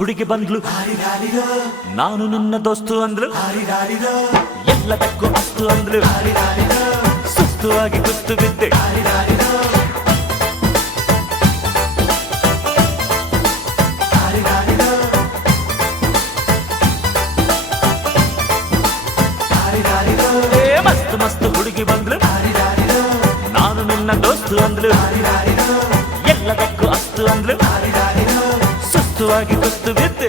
ಹುಡುಗಿ ಬಂದ್ಲು, ನಾನು ನಿನ್ನ ದೋಸ್ತು ಅಂದ್ಲು, ಎಲ್ಲದಕ್ಕೂ ಅಸ್ತು ಅಂದ್ಲು, ಸುಸ್ತು ಆಗಿ ಕುಸ್ತು ಬಿದ್ದೆ. ಮಸ್ತ್ ಮಸ್ತ್ ಹುಡುಗಿ ಬಂದ್ಲು, ನಾನು ನಿನ್ನ ದೋಸ್ತು ಅಂದ್ಲು, ಎಲ್ಲದಕ್ಕೂ ಅಸ್ತು ಅಂದ್ಲು, ಸುಸ್ತುವಾಗಿ ಕುಸ್ತು ಬಿದ್ದೆ.